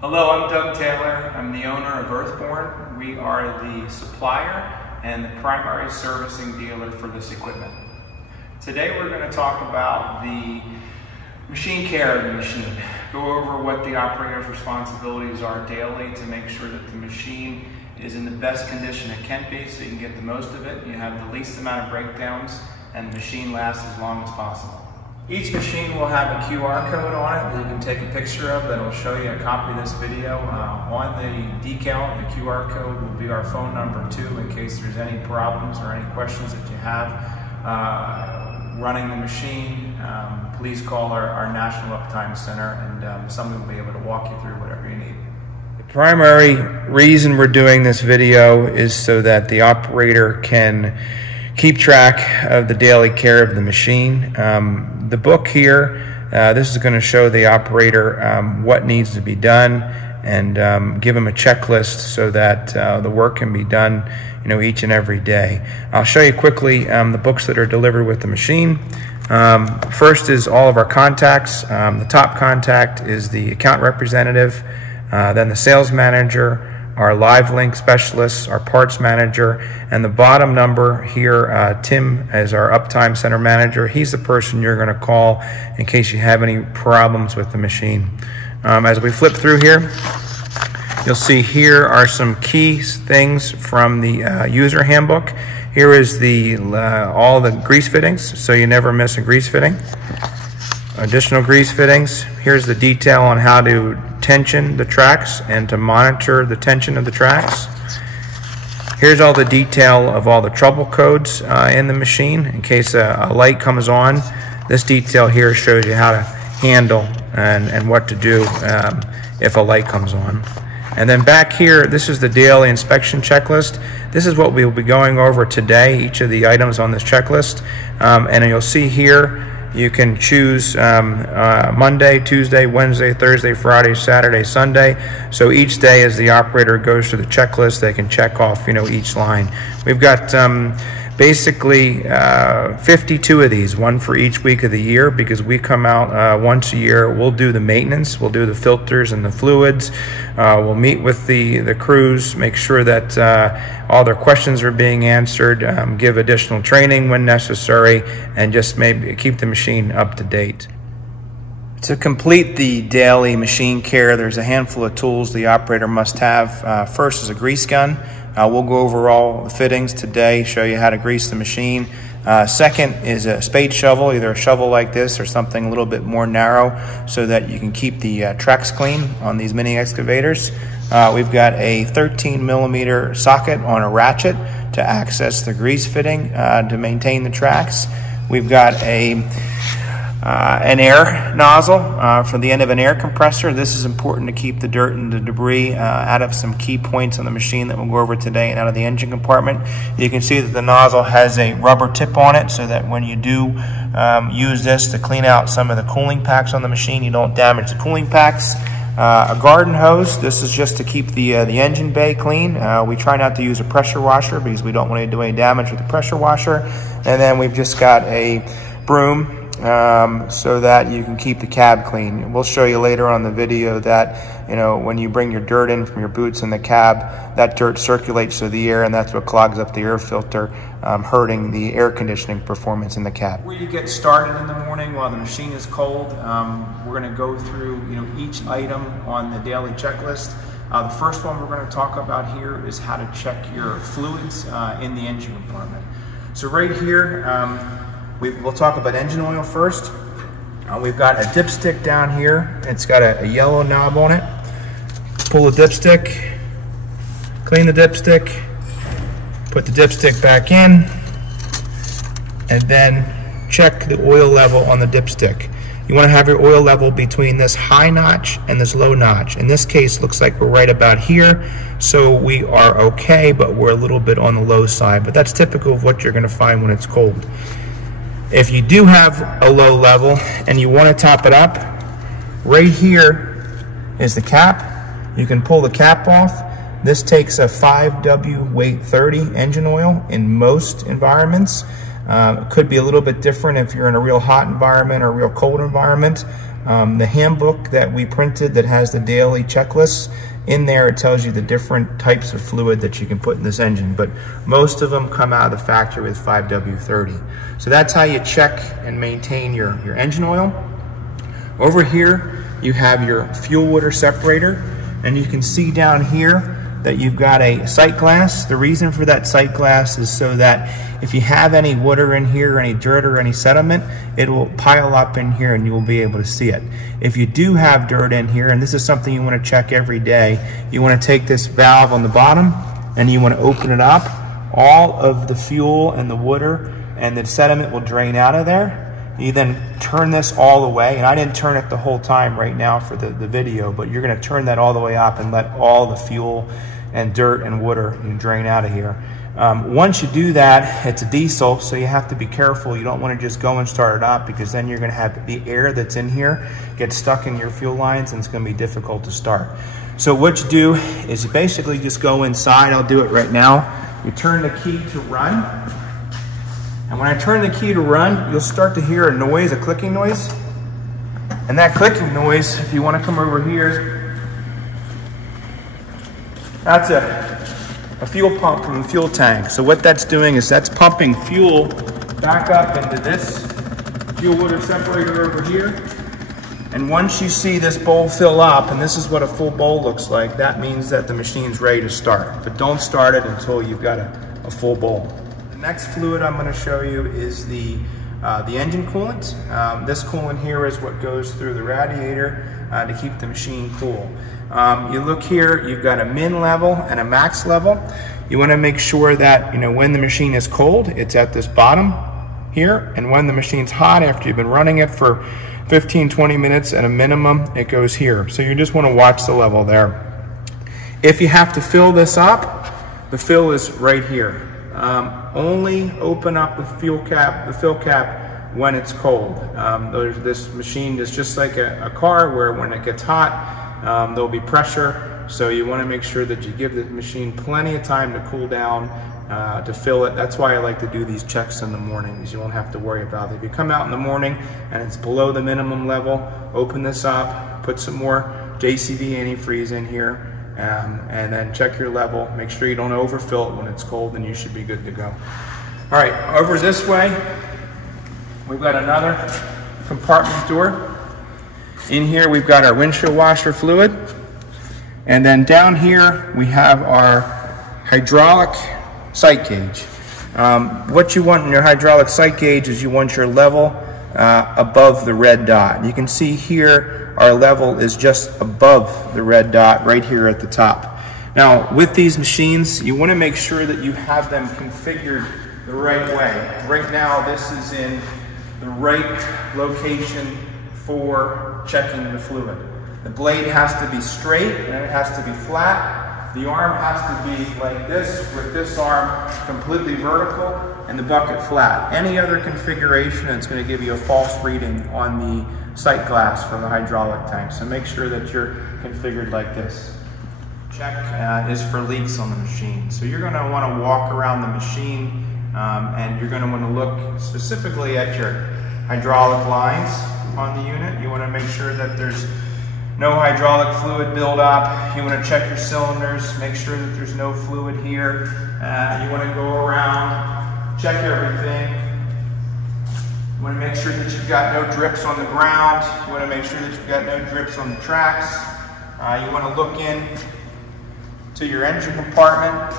Hello, I'm Doug Taylor. I'm the owner of Earthborn. We are the supplier and the primary servicing dealer for this equipment. Today we're going to talk about the machine care of the machine. Go over what the operator's responsibilities are daily to make sure that the machine is in the best condition it can be so you can get the most of it, you have the least amount of breakdowns, and the machine lasts as long as possible. Each machine will have a QR code on it that you can take a picture of that will show you a copy of this video. On the decal, the QR code will be our phone number too in case there's any problems or any questions that you have running the machine. Please call our National Uptime Center and someone will be able to walk you through whatever you need. The primary reason we're doing this video is so that the operator can keep track of the daily care of the machine. The book here, this is going to show the operator what needs to be done and give him a checklist so that the work can be done, each and every day. I'll show you quickly the books that are delivered with the machine. First is all of our contacts. The top contact is the account representative, then the sales manager, our live link specialists, our parts manager, and the bottom number here, Tim is our uptime center manager. He's the person you're going to call in case you have any problems with the machine. As we flip through here, you'll see here are some key things from the user handbook. Here is all the grease fittings, so you never miss a grease fitting. Additional grease fittings. Here's the detail on how to tension the tracks and to monitor the tension of the tracks. Here's all the detail of all the trouble codes in the machine in case a light comes on. This detail here shows you how to handle and what to do if a light comes on. And then back here, this is the daily inspection checklist. This is what we will be going over today, each of the items on this checklist. And you'll see here you can choose Monday, Tuesday, Wednesday, Thursday, Friday, Saturday, Sunday. So each day as the operator goes through the checklist, they can check off, each line. We've got basically 52 of these, one for each week of the year, because we come out once a year. We'll do the maintenance, we'll do the filters and the fluids. We'll meet with the crews, make sure that all their questions are being answered, give additional training when necessary, and just maybe keep the machine up to date. To complete the daily machine care, there's a handful of tools the operator must have. First is a grease gun. We'll go over all the fittings today, show you how to grease the machine. Second is a spade shovel, either a shovel like this or something a little bit more narrow so that you can keep the tracks clean on these mini excavators. We've got a 13mm socket on a ratchet to access the grease fitting to maintain the tracks. We've got an air nozzle for the end of an air compressor. This is important to keep the dirt and the debris out of some key points on the machine that we'll go over today and out of the engine compartment. You can see that the nozzle has a rubber tip on it so that when you do use this to clean out some of the cooling packs on the machine, you don't damage the cooling packs. A garden hose, this is just to keep the engine bay clean. We try not to use a pressure washer because we don't want to do any damage with the pressure washer. And then we've just got a broom so that you can keep the cab clean. We'll show you later on the video that when you bring your dirt in from your boots in the cab, that dirt circulates through the air and that's what clogs up the air filter, hurting the air conditioning performance in the cab. Before you get started in the morning while the machine is cold, we're going to go through each item on the daily checklist. The first one we're going to talk about here is how to check your fluids in the engine compartment. So right here, we'll talk about engine oil first. We've got a dipstick down here. It's got a yellow knob on it. Pull the dipstick, clean the dipstick, put the dipstick back in, and then check the oil level on the dipstick. You want to have your oil level between this high notch and this low notch. In this case, looks like we're right about here, so we are okay, but we're a little bit on the low side. But that's typical of what you're going to find when it's cold. If you do have a low level and you want to top it up, right here is the cap. You can pull the cap off. This takes a 5W weight 30 engine oil in most environments. It could be a little bit different if you're in a real hot environment or a real cold environment, The handbook that we printed that has the daily checklists, in there it tells you the different types of fluid that you can put in this engine, but most of them come out of the factory with 5W30. So that's how you check and maintain your engine oil. Over here you have your fuel water separator, and you can see down here that you've got a sight glass. The reason for that sight glass is so that if you have any water in here, or any dirt or any sediment, it will pile up in here and you will be able to see it. If you do have dirt in here, and this is something you want to check every day, you want to take this valve on the bottom and you want to open it up. All of the fuel and the water and the sediment will drain out of there. You then turn this all the way, and I didn't turn it the whole time right now for the video, but you're going to turn that all the way up and let all the fuel and dirt and water drain out of here. Once you do that, it's a diesel, so you have to be careful. You don't want to just go and start it up, because then you're going to have the air that's in here get stuck in your fuel lines, and it's going to be difficult to start. So what you do is you basically just go inside. I'll do it right now. You turn the key to run. And when I turn the key to run, you'll start to hear a noise, a clicking noise. And that clicking noise, if you want to come over here, that's a fuel pump from the fuel tank. So what that's doing is that's pumping fuel back up into this fuel water separator over here. And once you see this bowl fill up, and this is what a full bowl looks like, that means that the machine's ready to start. But don't start it until you've got a full bowl. The next fluid I'm going to show you is the engine coolant. This coolant here is what goes through the radiator to keep the machine cool. You look here, you've got a min level and a max level. You want to make sure that when the machine is cold, it's at this bottom here, and when the machine's hot, after you've been running it for 15-20 minutes at a minimum, it goes here. So you just want to watch the level there. If you have to fill this up, the fill is right here. Only open up the fill cap when it's cold. This machine is just like a car, where when it gets hot, there'll be pressure. So you want to make sure that you give the machine plenty of time to cool down, to fill it. That's why I like to do these checks in the morning, because you won't have to worry about it. If you come out in the morning and it's below the minimum level, open this up, put some more JCB antifreeze in here, and then check your level. Make sure you don't overfill it when it's cold, and you should be good to go. All right, over this way, we've got another compartment door. In here, we've got our windshield washer fluid. And then down here, we have our hydraulic sight gauge. What you want in your hydraulic sight gauge is you want your level above the red dot. You can see here, our level is just above the red dot right here at the top. Now, with these machines, you want to make sure that you have them configured the right way. Right now, this is in the right location for checking the fluid. The blade has to be straight, and it has to be flat. The arm has to be like this, with this arm completely vertical and the bucket flat. Any other configuration, it's going to give you a false reading on the sight glass for the hydraulic tank. So make sure that you're configured like this. Check is for leaks on the machine. So you're going to want to walk around the machine, and you're going to want to look specifically at your hydraulic lines on the unit. You want to make sure that there's no hydraulic fluid buildup. You want to check your cylinders, make sure that there's no fluid here. You want to go around, check everything. You want to make sure that you've got no drips on the ground. You want to make sure that you've got no drips on the tracks. You want to look in to your engine compartment,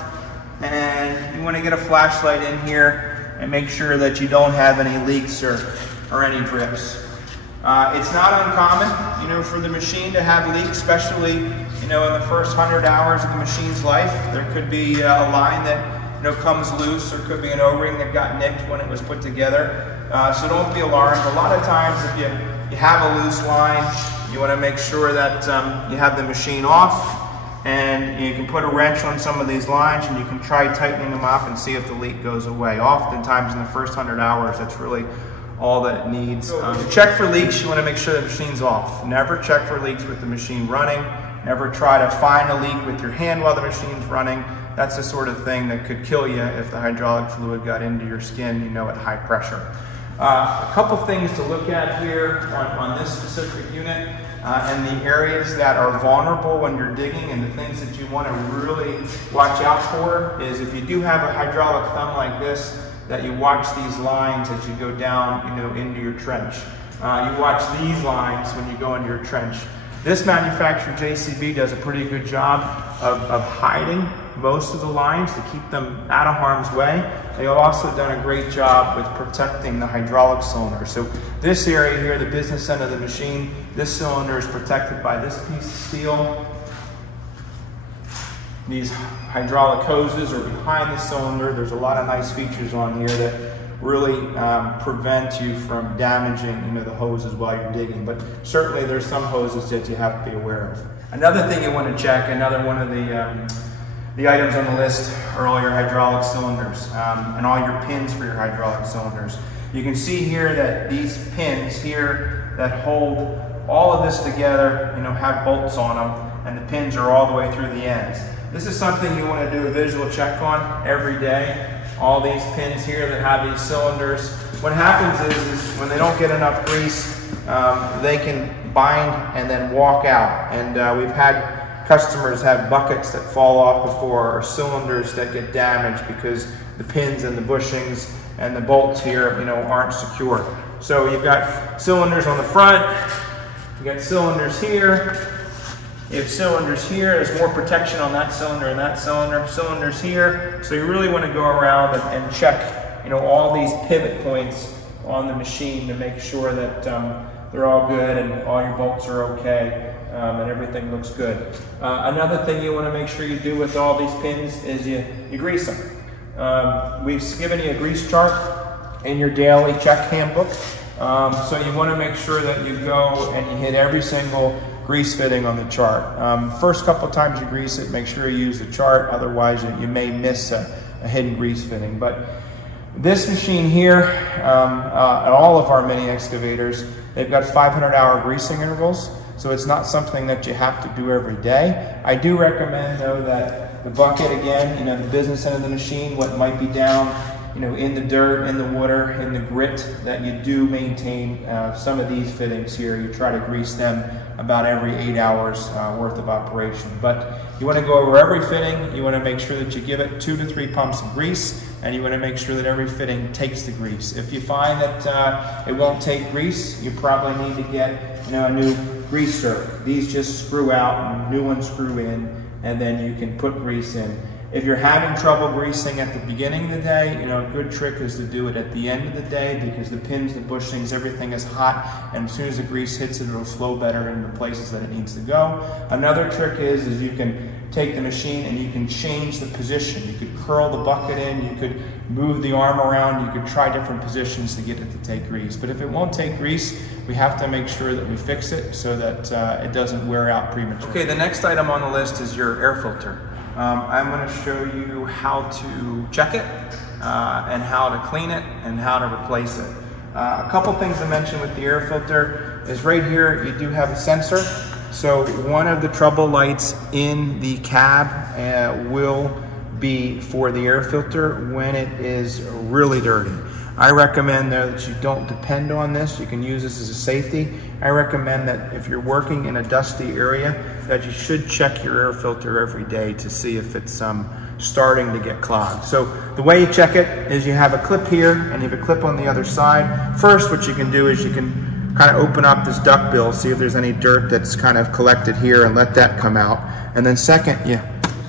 and you want to get a flashlight in here and make sure that you don't have any leaks or any drips. It's not uncommon, for the machine to have leaks, especially, in the first 100 hours of the machine's life. There could be a line that, comes loose, or could be an O-ring that got nicked when it was put together. So don't be alarmed. A lot of times, if you have a loose line, you want to make sure that you have the machine off, and you can put a wrench on some of these lines, and you can try tightening them up and see if the leak goes away. Oftentimes, in the first 100 hours, that's really all that it needs. To check for leaks, you want to make sure the machine's off. Never check for leaks with the machine running. Never try to find a leak with your hand while the machine's running. That's the sort of thing that could kill you if the hydraulic fluid got into your skin, at high pressure. A couple things to look at here on this specific unit and the areas that are vulnerable when you're digging, and the things that you want to really watch out for is if you do have a hydraulic thumb like this, that you watch these lines as you go down, into your trench. You watch these lines when you go into your trench. This manufacturer, JCB, does a pretty good job of hiding most of the lines to keep them out of harm's way. They've also done a great job with protecting the hydraulic cylinder. So this area here, the business end of the machine, this cylinder is protected by this piece of steel. These hydraulic hoses are behind the cylinder. There's a lot of nice features on here that really prevent you from damaging the hoses while you're digging. But certainly there's some hoses that you have to be aware of. Another thing you want to check, another one of the items on the list are all your hydraulic cylinders and all your pins for your hydraulic cylinders. You can see here that these pins here that hold all of this together, have bolts on them, and the pins are all the way through the ends. This is something you want to do a visual check on every day. All these pins here that have these cylinders. What happens is when they don't get enough grease, they can bind and then walk out. And we've had customers have buckets that fall off before, or cylinders that get damaged because the pins and the bushings and the bolts here, aren't secure. So you've got cylinders on the front, you've got cylinders here. You have cylinders here, there's more protection on that cylinder and that cylinder, cylinders here. So you really want to go around and check, all these pivot points on the machine to make sure that they're all good and all your bolts are okay and everything looks good. Another thing you want to make sure you do with all these pins is you grease them. We've given you a grease chart in your daily check handbook. So you want to make sure that you go and you hit every single grease fitting on the chart. First couple times you grease it, make sure you use the chart, otherwise you may miss a hidden grease fitting. But this machine here, and all of our mini excavators, they've got 500-hour greasing intervals, so it's not something that you have to do every day. I do recommend though that the bucket, again, the business end of the machine, what might be down in the dirt, in the water, in the grit, that you do maintain some of these fittings here. You try to grease them about every 8 hours worth of operation. But you want to go over every fitting, you want to make sure that you give it 2 to 3 pumps of grease, and you want to make sure that every fitting takes the grease. If you find that it won't take grease, you probably need to get a new grease zerk. These just screw out and new ones screw in, and then you can put grease in. If you're having trouble greasing at the beginning of the day, a good trick is to do it at the end of the day, because the pins, the bushings, everything is hot, and as soon as the grease hits it, it'll flow better in the places that it needs to go. Another trick is you can take the machine and you can change the position. You could curl the bucket in, you could move the arm around, you could try different positions to get it to take grease. But if it won't take grease, we have to make sure that we fix it so that it doesn't wear out prematurely. Okay, the next item on the list is your air filter. I'm going to show you how to check it and how to clean it and how to replace it. A couple things to mention with the air filter is right here you do have a sensor. So one of the trouble lights in the cab will be for the air filter when it is really dirty. I recommend though that you don't depend on this. You can use this as a safety. I recommend that if you're working in a dusty area, that you should check your air filter every day to see if it's starting to get clogged. So the way you check it is you have a clip here and you have a clip on the other side. First, what you can do is you can kind of open up this duckbill, see if there's any dirt that's kind of collected here, and let that come out. And then second, you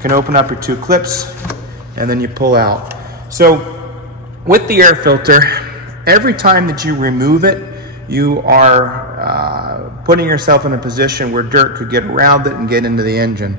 can open up your 2 clips and then you pull out. So with the air filter, every time that you remove it, you are putting yourself in a position where dirt could get around it and get into the engine.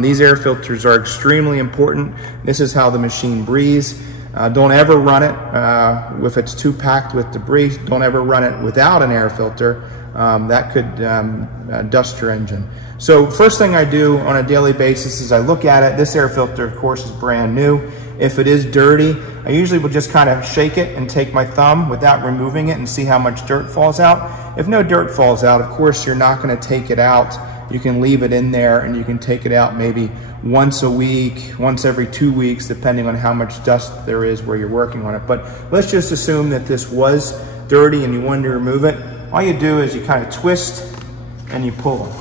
These air filters are extremely important. This is how the machine breathes. Don't ever run it if it's too packed with debris. Don't ever run it without an air filter. That could dust your engine. So first thing I do on a daily basis is I look at it. This air filter, of course, is brand new. If it is dirty, I usually will just kind of shake it and take my thumb without removing it and see how much dirt falls out. If no dirt falls out, of course, you're not going to take it out. You can leave it in there and you can take it out maybe once a week, once every 2 weeks, depending on how much dust there is where you're working on it. But let's just assume that this was dirty and you want to remove it, all you do is you kind of twist and you pull.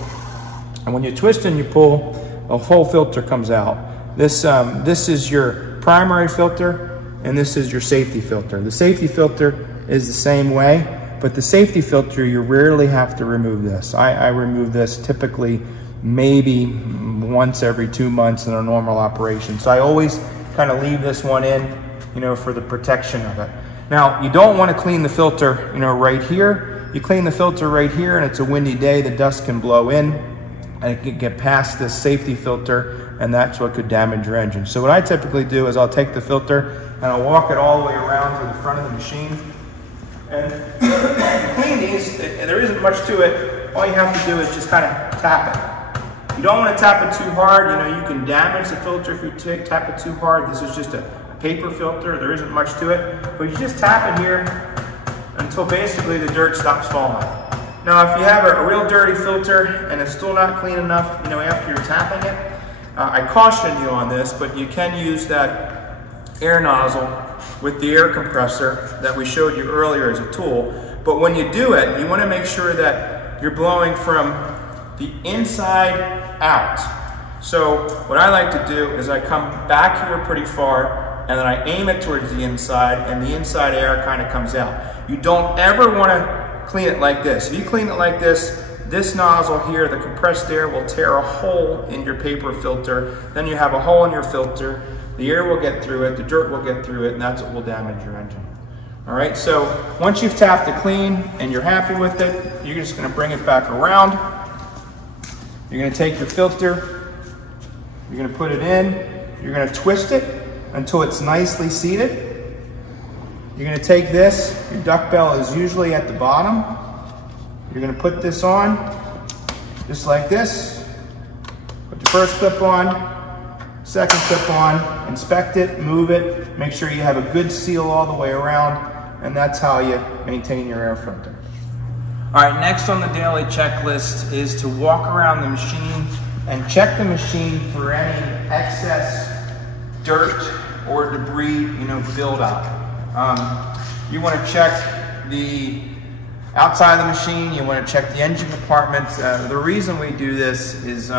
And when you twist and you pull, a whole filter comes out. This is your primary filter, and this is your safety filter. The safety filter is the same way, but the safety filter, you rarely have to remove this. I remove this typically maybe once every 2 months in a normal operation. So I always kind of leave this one in, you know, for the protection of it. Now, you don't want to clean the filter, you know, right here. You clean the filter right here and it's a windy day, the dust can blow in and it can get past this safety filter, and that's what could damage your engine. So what I typically do is I'll take the filter and I'll walk it all the way around to the front of the machine. And to clean these, there isn't much to it. All you have to do is just kind of tap it. You don't want to tap it too hard. You know, you can damage the filter if you tap it too hard. This is just a paper filter. There isn't much to it. But you just tap it here until basically the dirt stops falling. Now, if you have a real dirty filter and it's still not clean enough, you know, after you're tapping it, I caution you on this, but you can use that air nozzle with the air compressor that we showed you earlier as a tool. But when you do it, you want to make sure that you're blowing from the inside out. So what I like to do is I come back here pretty far and then I aim it towards the inside, and the inside air kind of comes out. You don't ever want to clean it like this. If you clean it like this, this nozzle here, the compressed air, will tear a hole in your paper filter. Then you have a hole in your filter. The air will get through it, the dirt will get through it, and that's what will damage your engine. All right, so once you've tapped it clean and you're happy with it, you're just going to bring it back around. You're going to take your filter, you're going to put it in, you're going to twist it until it's nicely seated. You're going to take this, your duck bell is usually at the bottom. You're going to put this on, just like this. Put the first clip on, second clip on, inspect it, move it, make sure you have a good seal all the way around, and that's how you maintain your air filter. All right, next on the daily checklist is to walk around the machine and check the machine for any excess dirt or debris, you know, buildup. You want to check the outside of the machine, you want to check the engine compartment. The reason we do this is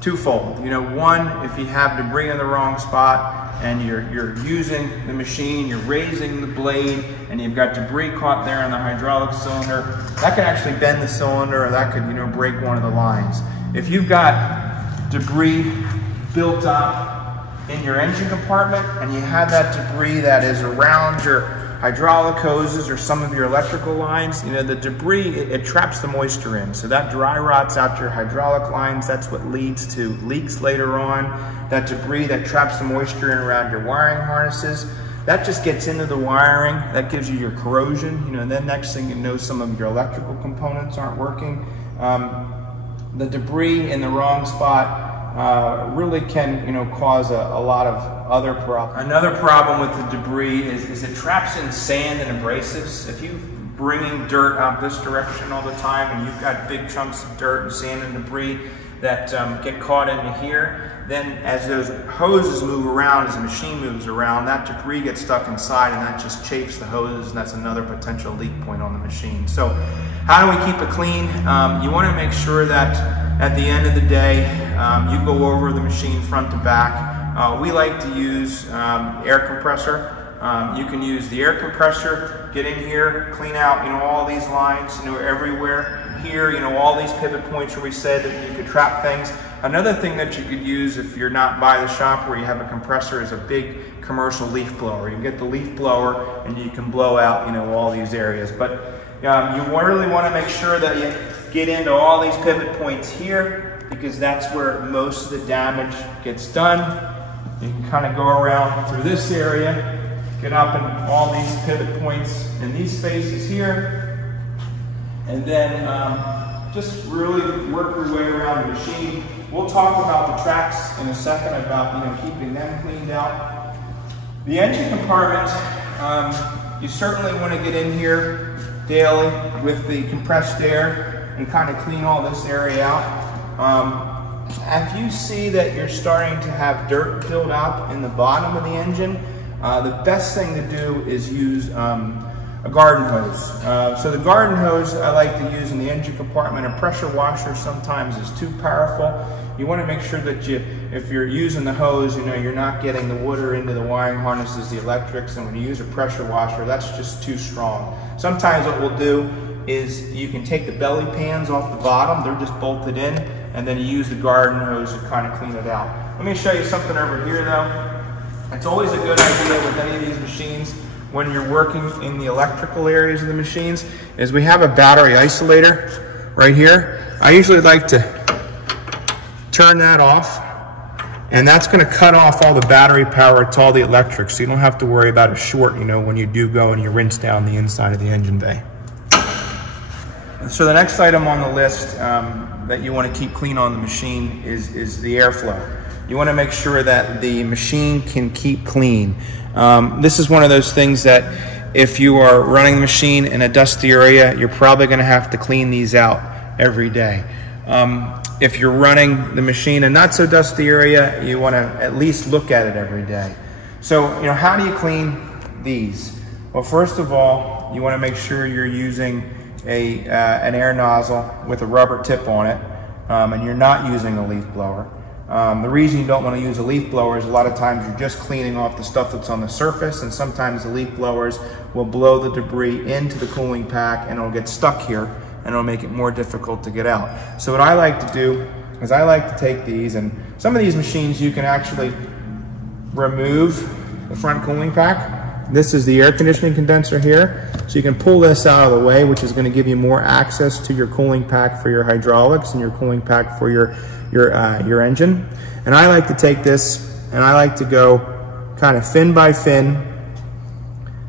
twofold. You know, one, if you have debris in the wrong spot and you're using the machine, you're raising the blade, and you've got debris caught there in the hydraulic cylinder, that can actually bend the cylinder, or that could, you know, break one of the lines. If you've got debris built up in your engine compartment and you have that debris that is around your hydraulic hoses or some of your electrical lines, you know, the debris, it traps the moisture in. So that dry rots out your hydraulic lines. That's what leads to leaks later on. That debris that traps the moisture in around your wiring harnesses, that just gets into the wiring. That gives you your corrosion, you know, and then next thing you know, some of your electrical components aren't working. The debris in the wrong spot really can, you know, cause a lot of other problems. Another problem with the debris is it traps in sand and abrasives. If you're bringing dirt out this direction all the time and you've got big chunks of dirt and sand and debris that get caught into here, then as those hoses move around, as the machine moves around, that debris gets stuck inside and that just chafes the hoses, and that's another potential leak point on the machine. So how do we keep it clean? You want to make sure that at the end of the day, you go over the machine front to back. We like to use air compressor. You can use the air compressor, get in here, clean out, you know, all these lines, you know, everywhere. Here, you know, all these pivot points where we said that you could trap things. Another thing that you could use if you're not by the shop where you have a compressor is a big commercial leaf blower. You get the leaf blower and you can blow out, you know, all these areas. But you really want to make sure that you get into all these pivot points here, because that's where most of the damage gets done. You can kind of go around through this area, get up in all these pivot points in these spaces here, and then just really work your way around the machine. We'll talk about the tracks in a second, about, you know, keeping them cleaned out. The engine compartment, you certainly want to get in here daily with the compressed air and kind of clean all this area out. If you see that you're starting to have dirt build up in the bottom of the engine, the best thing to do is use a garden hose. So the garden hose I like to use in the engine compartment. A pressure washer sometimes is too powerful. You want to make sure that if you're using the hose, you're not getting the water into the wiring harnesses, the electrics, and when you use a pressure washer, that's just too strong. Sometimes what we'll do is you can take the belly pans off the bottom, they're just bolted in, and then you use the garden hose to kind of clean it out. Let me show you something over here though. It's always a good idea with any of these machines when you're working in the electrical areas of the machines is we have a battery isolator right here. I usually like to turn that off, and that's going to cut off all the battery power to all the electrics, so you don't have to worry about a short, when you do go and you rinse down the inside of the engine bay. So the next item on the list that you want to keep clean on the machine is the airflow. You want to make sure that the machine can keep clean. This is one of those things that if you are running the machine in a dusty area, you're probably going to have to clean these out every day. If you're running the machine in a not so dusty area, you want to at least look at it every day. So, how do you clean these? Well, first of all, you want to make sure you're using an air nozzle with a rubber tip on it, and you're not using a leaf blower. The reason you don't want to use a leaf blower is a lot of times you're just cleaning off the stuff that's on the surface, and sometimes the leaf blowers will blow the debris into the cooling pack and it'll get stuck here and it'll make it more difficult to get out. So what I like to do is I like to take these, and some of these machines you can actually remove the front cooling pack. This is the air conditioning condenser here. So you can pull this out of the way, which is going to give you more access to your cooling pack for your hydraulics and your cooling pack for your engine. And I like to take this and I like to go kind of fin by fin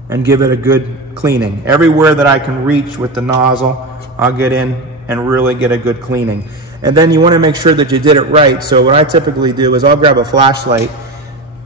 and give it a good cleaning. Everywhere that I can reach with the nozzle, I'll get in and really get a good cleaning. And then you want to make sure that you did it right. So what I typically do is I'll grab a flashlight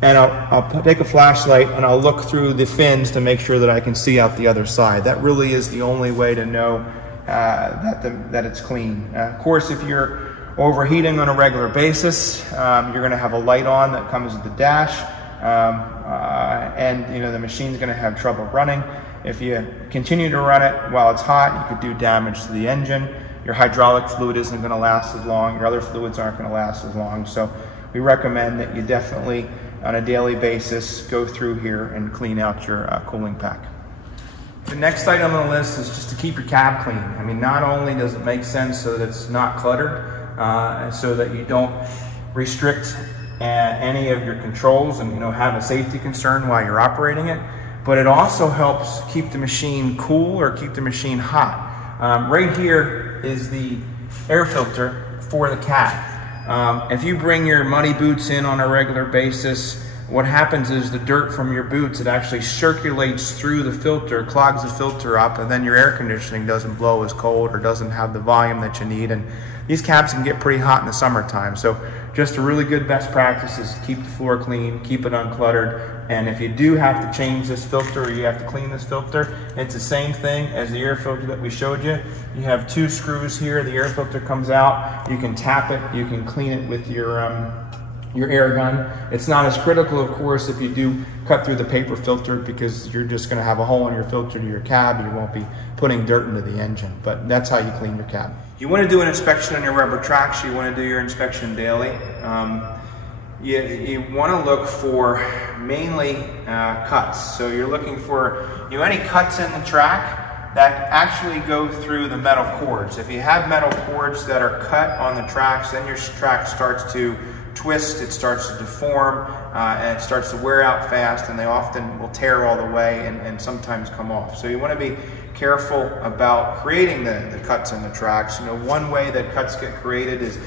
and I'll take a flashlight and I'll look through the fins to make sure that I can see out the other side. That really is the only way to know that it's clean. Of course, if you're overheating on a regular basis, you're going to have a light on that comes with the dash, and the machine's going to have trouble running. If you continue to run it while it's hot, you could do damage to the engine. Your hydraulic fluid isn't going to last as long. Your other fluids aren't going to last as long. So we recommend that you definitely, on a daily basis, go through here and clean out your cooling pack. The next item on the list is just to keep your cab clean. I mean, not only does it make sense so that it's not cluttered, so that you don't restrict any of your controls and have a safety concern while you're operating it, but it also helps keep the machine cool or keep the machine hot. Right here is the air filter for the cab. If you bring your muddy boots in on a regular basis, what happens is the dirt from your boots, it actually circulates through the filter, clogs the filter up, and then your air conditioning doesn't blow as cold or doesn't have the volume that you need. And these cabs can get pretty hot in the summertime. So just a really good best practice is to keep the floor clean, keep it uncluttered. And if you do have to change this filter or you have to clean this filter, it's the same thing as the air filter that we showed you. You have two screws here, the air filter comes out, you can tap it, you can clean it with your air gun. It's not as critical, of course, if you do cut through the paper filter, because you're just going to have a hole in your filter to your cab. You won't be putting dirt into the engine, but that's how you clean your cab. You want to do an inspection on your rubber tracks. You want to do your inspection daily. You want to look for mainly cuts. So you're looking for any cuts in the track that actually go through the metal cords. If you have metal cords that are cut on the tracks, then your track starts to twist, it starts to deform, and it starts to wear out fast, and they often will tear all the way and sometimes come off. So you want to be careful about creating the cuts in the tracks. One way that cuts get created is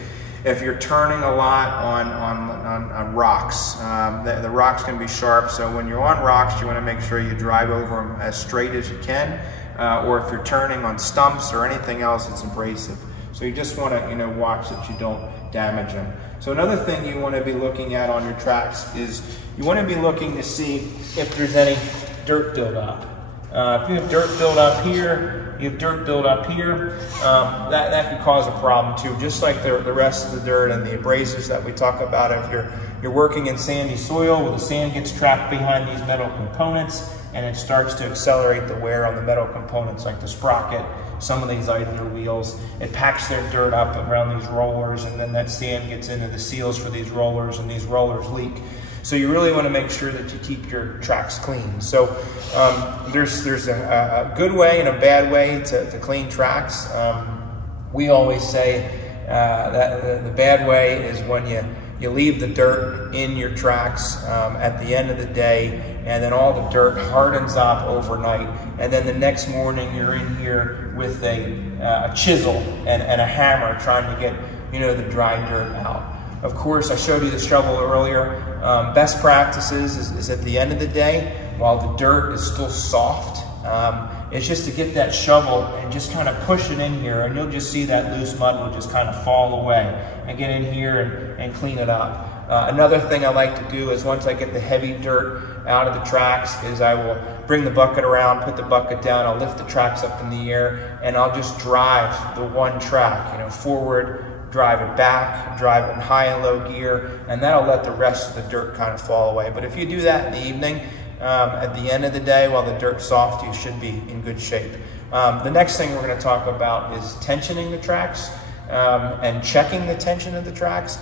if you're turning a lot on rocks. The rocks can be sharp, so when you're on rocks, you want to make sure you drive over them as straight as you can, or if you're turning on stumps or anything else, it's abrasive. So you just want to watch that you don't damage them. So another thing you want to be looking at on your tracks is you want to be looking to see if there's any dirt buildup. If you have dirt build up here, you have dirt build up here, that could cause a problem too, just like the rest of the dirt and the abrasives that we talk about. If you're working in sandy soil where the sand gets trapped behind these metal components, and it starts to accelerate the wear on the metal components like the sprocket, some of these idler wheels. It packs their dirt up around these rollers, and then that sand gets into the seals for these rollers, and these rollers leak. So you really want to make sure that you keep your tracks clean. So there's a good way and a bad way to clean tracks. We always say that the bad way is when you leave the dirt in your tracks at the end of the day, and then all the dirt hardens up overnight, and then the next morning you're in here with a chisel and a hammer trying to get the dry dirt out. Of course, I showed you the shovel earlier. Best practices is at the end of the day, while the dirt is still soft, it's just to get that shovel and just kind of push it in here, and you'll just see that loose mud will just kind of fall away, and get in here and clean it up. Another thing I like to do is once I get the heavy dirt out of the tracks is I will bring the bucket around, put the bucket down, I'll lift the tracks up in the air, and I'll just drive the one track, forward, drive it back, drive it in high and low gear, and that'll let the rest of the dirt kind of fall away. But if you do that in the evening, at the end of the day, while the dirt's soft, you should be in good shape. The next thing we're going to talk about is tensioning the tracks and checking the tension of the tracks.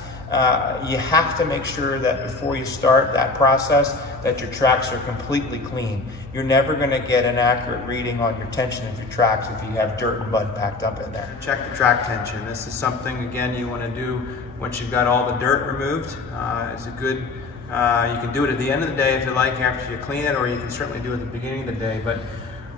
You have to make sure that before you start that process that your tracks are completely clean. You're never going to get an accurate reading on your tension of your tracks if you have dirt and mud packed up in there. Check the track tension. This is something, again, you want to do once you've got all the dirt removed. It's a good, you can do it at the end of the day if you like after you clean it, or you can certainly do it at the beginning of the day. But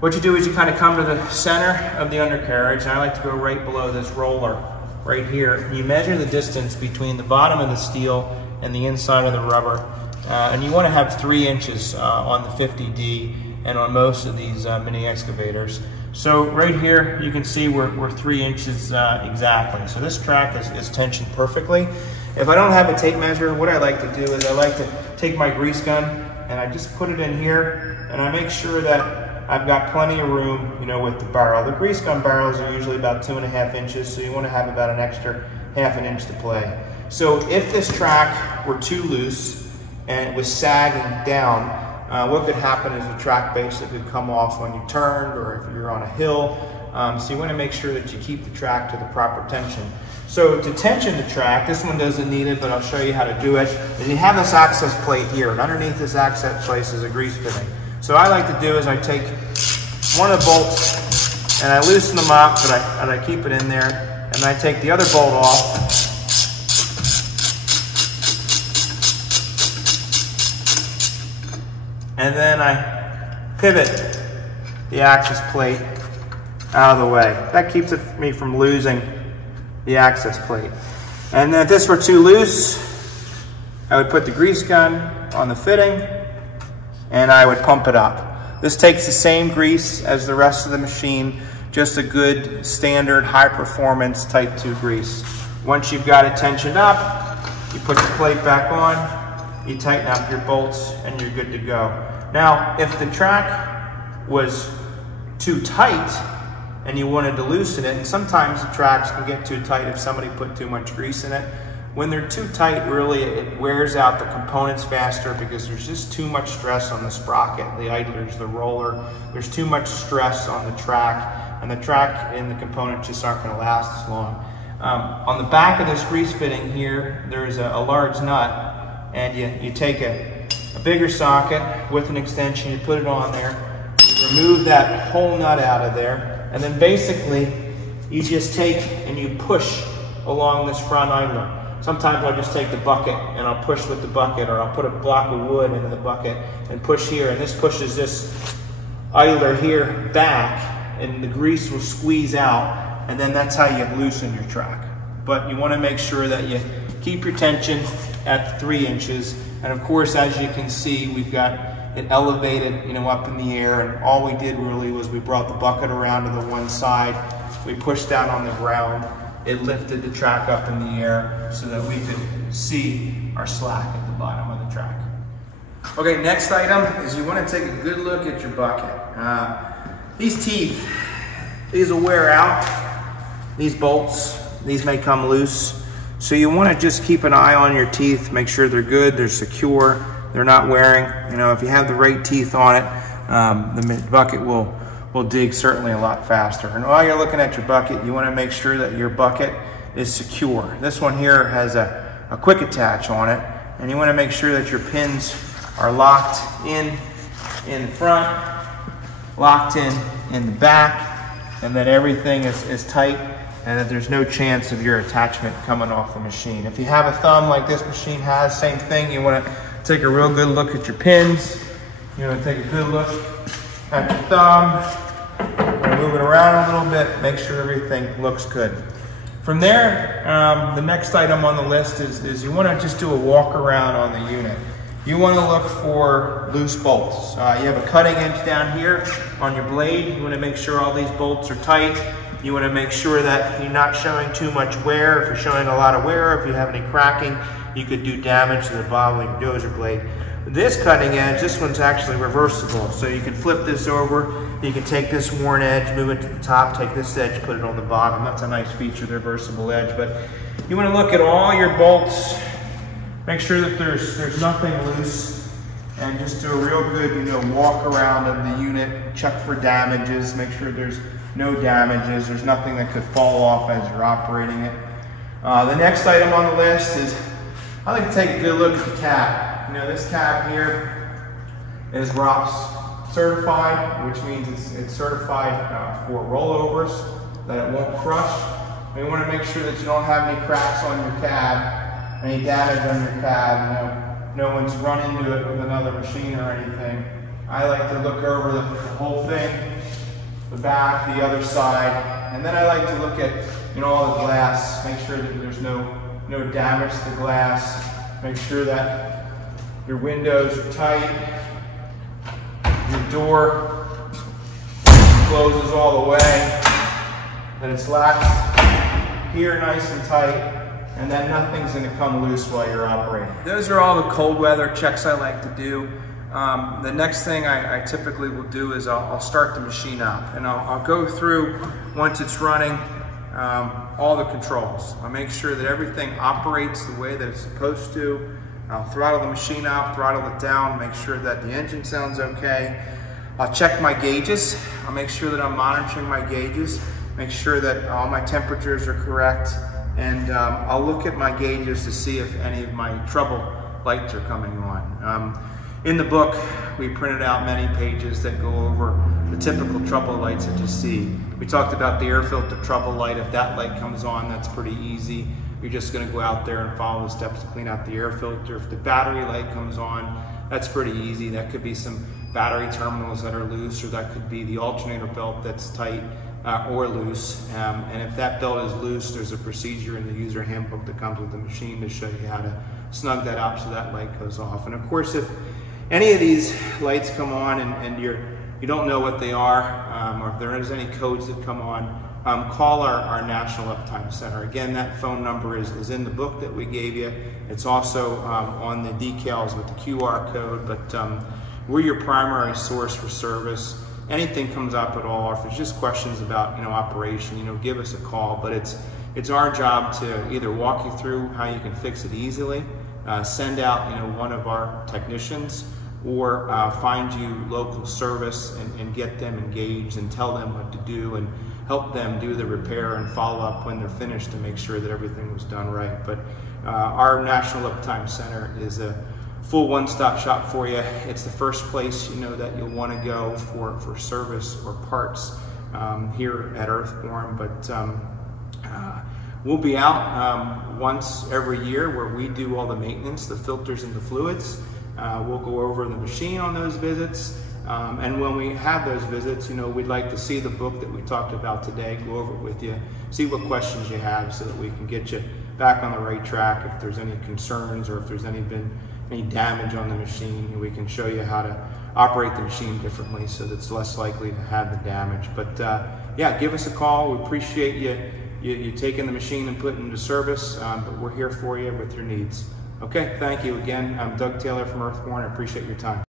what you do is you kind of come to the center of the undercarriage, and I like to go right below this roller right here. And you measure the distance between the bottom of the steel and the inside of the rubber. And you want to have 3 inches on the 50D and on most of these mini excavators. So right here you can see we're 3 inches exactly. So this track is tensioned perfectly. If I don't have a tape measure, what I like to do is I like to take my grease gun and I just put it in here, and I make sure that I've got plenty of room, with the barrel. The grease gun barrels are usually about 2.5 inches, so you want to have about an extra 1/2 inch to play. So if this track were too loose and it was sagging down, what could happen is the track basically could come off when you turned, or if you're on a hill. So you want to make sure that you keep the track to the proper tension. So to tension the track, this one doesn't need it, but I'll show you how to do it. And you have this access plate here, and underneath this access plate is a grease fitting. So what I like to do is I take one of the bolts and I loosen them up, and I keep it in there, and I take the other bolt off. And then I pivot the access plate out of the way. That keeps me from losing the access plate. And then if this were too loose, I would put the grease gun on the fitting and I would pump it up. This takes the same grease as the rest of the machine, just a good standard high performance type 2 grease. Once you've got it tensioned up, you put the plate back on, you tighten up your bolts, and you're good to go. Now, if the track was too tight and you wanted to loosen it, and sometimes the tracks can get too tight if somebody put too much grease in it. When they're too tight, really, it wears out the components faster because there's just too much stress on the sprocket, the idlers, the roller. There's too much stress on the track, and the track and the components just aren't going to last as long. On the back of this grease fitting here, there's a large nut, and you take a bigger socket with an extension, you put it on there, you remove that whole nut out of there, and then basically you just take and you push along this front idler. Sometimes I'll just take the bucket and I'll push with the bucket, or I'll put a block of wood into the bucket and push here, and this pushes this idler here back, and the grease will squeeze out, and then that's how you loosen your track. But you want to make sure that you keep your tension at 3 inches, and of course, as you can see, we've got it elevated, up in the air, and all we did really was we brought the bucket around to the one side, we pushed down on the ground, it lifted the track up in the air so that we could see our slack at the bottom of the track. Okay, next item is you want to take a good look at your bucket. These teeth, these will wear out. These bolts, these may come loose. So you want to just keep an eye on your teeth, make sure they're good, they're secure, they're not wearing. If you have the right teeth on it, the bucket will dig certainly a lot faster. And while you're looking at your bucket, you want to make sure that your bucket is secure. This one here has a quick attach on it, and you want to make sure that your pins are locked in the front, locked in the back, and that everything is tight, and that there's no chance of your attachment coming off the machine. If you have a thumb like this machine has, same thing. You want to take a real good look at your pins. You want to take a good look at your thumb, move it around a little bit, make sure everything looks good. From there, the next item on the list is you want to just do a walk around on the unit. You want to look for loose bolts. You have a cutting edge down here on your blade. You want to make sure all these bolts are tight. You want to make sure that you're not showing too much wear. If you're showing a lot of wear, if you have any cracking, you could do damage to the bottom of your dozer blade. This cutting edge, this one's actually reversible. So you can flip this over. You can take this worn edge, move it to the top, take this edge, put it on the bottom. That's a nice feature, the reversible edge. But you want to look at all your bolts, make sure that there's nothing loose, and just do a real good, walk around of the unit, check for damages, make sure there's no damages, there's nothing that could fall off as you're operating it. The next item on the list is, I like to take a good look at the cab. This cab here is ROPS certified, which means it's certified for rollovers, that it won't crush. You want to make sure that you don't have any cracks on your cab, any damage on your cab. No one's run into it with another machine or anything. I like to look over the whole thing, the back, the other side, and then I like to look at all the glass, make sure that there's no damage to the glass, make sure that your windows are tight, your door closes all the way, that it's latched here nice and tight, and then nothing's going to come loose while you're operating. Those are all the cold weather checks I like to do. The next thing I typically will do is I'll start the machine up, and I'll go through, once it's running, all the controls. I'll make sure that everything operates the way that it's supposed to. I'll throttle the machine up, throttle it down, make sure that the engine sounds okay. I'll check my gauges. I'll make sure that I'm monitoring my gauges, make sure that all my temperatures are correct, and I'll look at my gauges to see if any of my trouble lights are coming on. In the book, we printed out many pages that go over the typical trouble lights that you see. We talked about the air filter trouble light. If that light comes on, that's pretty easy. You're just going to go out there and follow the steps to clean out the air filter. If the battery light comes on, that's pretty easy. That could be some battery terminals that are loose, or that could be the alternator belt that's tight or loose. And if that belt is loose, there's a procedure in the user handbook that comes with the machine to show you how to snug that up so that light goes off. And of course, if any of these lights come on and you don't know what they are, or if there is any codes that come on, call our National Uptime Center. Again, that phone number is in the book that we gave you. It's also on the decals with the QR code, but we're your primary source for service. Anything comes up at all, or if there's just questions about operation, give us a call. But it's our job to either walk you through how you can fix it easily, send out one of our technicians, or find you local service and get them engaged and tell them what to do and help them do the repair and follow up when they're finished to make sure that everything was done right. But our National Uptime Center is a full one-stop shop for you. It's the first place that you'll want to go for service or parts here at Earthborn. But we'll be out once every year where we do all the maintenance, the filters and the fluids. We'll go over the machine on those visits. And when we have those visits, we'd like to see the book that we talked about today, go over it with you, see what questions you have so that we can get you back on the right track. If there's any concerns or if there's been any damage on the machine, we can show you how to operate the machine differently so that it's less likely to have the damage. But yeah, give us a call. We appreciate you taking the machine and putting it into service, but we're here for you with your needs. Okay, thank you again. I'm Doug Taylor from Earthborn. I appreciate your time.